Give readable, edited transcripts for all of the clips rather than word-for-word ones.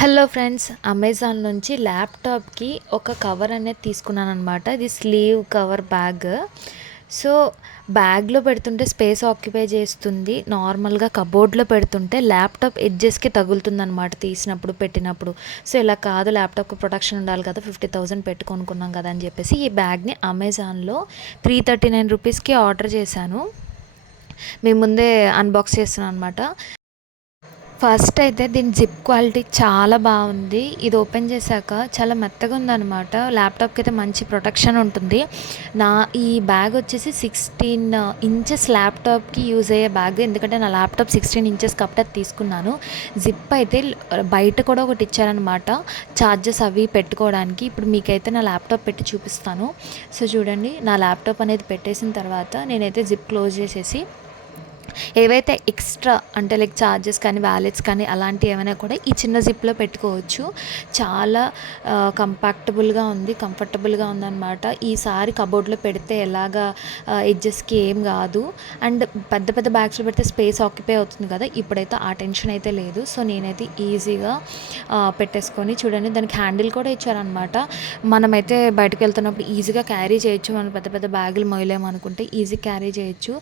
Hello friends, Amazon నుంచి ల్యాప్టాప్కి ఒక cover అనేది తీసుకున్నాను అనమాట. ఇది స్లీవ్ కవర్ బ్యాగ్. సో బ్యాగ్లో పెడుతుంటే స్పేస్ ఆక్యుపై చేస్తుంది. నార్మల్గా కబోర్డ్లో పెడుతుంటే ల్యాప్టాప్ ఎడ్జెస్కి తగులుతుంది అనమాట తీసినప్పుడు పెట్టినప్పుడు. సో ఇలా కాదు, ల్యాప్టాప్కి ప్రొటెక్షన్ ఉండాలి కదా, 50,000 పెట్టి కొనుక్కున్నాం కదా అని చెప్పేసి ఈ బ్యాగ్ని అమెజాన్లో 339 రూపీస్కి ఆర్డర్ చేశాను. మీ ముందే అన్బాక్స్ చేస్తున్నాను అనమాట. ఫస్ట్ అయితే దీని జిప్ క్వాలిటీ చాలా బాగుంది. ఇది ఓపెన్ చేశాక చాలా మెత్తగా ఉందన్నమాట. ల్యాప్టాప్కి అయితే మంచి ప్రొటెక్షన్ ఉంటుంది. ఈ బ్యాగ్ వచ్చేసి 16 ఇంచెస్ ల్యాప్టాప్కి యూజ్ అయ్యే బ్యాగ్. ఎందుకంటే నా ల్యాప్టాప్ 16 ఇంచెస్ కాబట్టి అది తీసుకున్నాను. జిప్ అయితే బయట కూడా ఒకటి ఇచ్చారనమాట, ఛార్జెస్ అవి పెట్టుకోవడానికి. ఇప్పుడు మీకైతే నా ల్యాప్టాప్ పెట్టి చూపిస్తాను. సో చూడండి, నా ల్యాప్టాప్ అనేది పెట్టేసిన తర్వాత నేనైతే జిప్ క్లోజ్ చేసేసి ఏవైతే ఎక్స్ట్రా అంటే లైక్ ఛార్జెస్ కానీ వ్యాలెట్స్ కానీ అలాంటివి ఏమైనా కూడా ఈ చిన్న జిప్లో పెట్టుకోవచ్చు. చాలా కంపాక్టబుల్గా ఉంది, కంఫర్టబుల్గా ఉందన్నమాట. ఈసారి కబోర్డ్లో పెడితే ఎలాగా ఎడ్జెస్కి ఏం కాదు. అండ్ పెద్ద పెద్ద బ్యాగ్స్లో పెడితే స్పేస్ ఆక్యుపై అవుతుంది కదా, ఇప్పుడైతే ఆ టెన్షన్ అయితే లేదు. సో నేనైతే ఈజీగా పెట్టేసుకొని చూడండి, దానికి హ్యాండిల్ కూడా ఇచ్చారనమాట. మనమైతే బయటకు వెళ్తున్నప్పుడు ఈజీగా క్యారీ చేయొచ్చు. మనం పెద్ద పెద్ద బ్యాగులు మొయ్యలేమనుకుంటే ఈజీ క్యారీ చేయొచ్చు.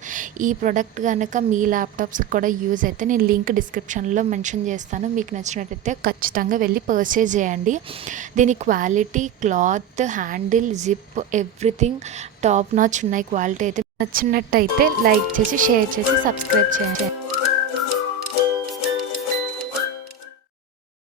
ఈ ప్రోడక్ట్ కనుక మీ ల్యాప్టాప్స్కి కూడా యూజ్ అయితే నేను లింక్ డిస్క్రిప్షన్లో మెన్షన్ చేస్తాను. మీకు నచ్చినట్టయితే ఖచ్చితంగా వెళ్ళి పర్చేజ్ చేయండి. దీని quality, cloth, handle, zip, everything top notch ఉన్నాయి. క్వాలిటీ అయితే నచ్చినట్టయితే లైక్ చేసి, షేర్ చేసి, సబ్స్క్రైబ్ చేయండి.